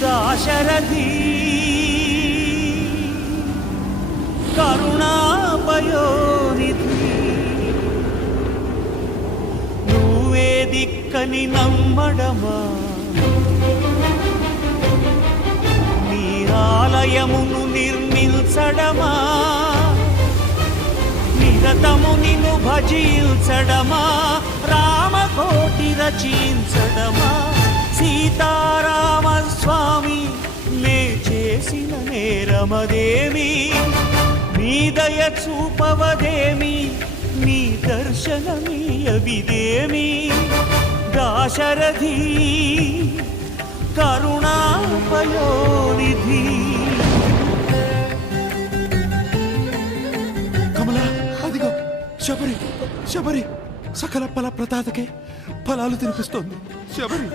దాశరథి కరుణాపయోనిధి నువ్వే దిక్కని నమ్మడమా నీ ఆలయమును నిర్మించడమా నిరతము నిన్ను భజించడమా రామకోటి రచించడమా సీతారామస్వామి నే చేసిన నేరమదేమి నీ దయ చూపవదేమి నీ దర్శనమీయవిదేమి దాశరథి కరుణాపయోనిధి కమలా అదిగో శబరి శబరి సకల ఫల ప్రదాతకే ఫలాలు తినిపిస్తోంది శబరి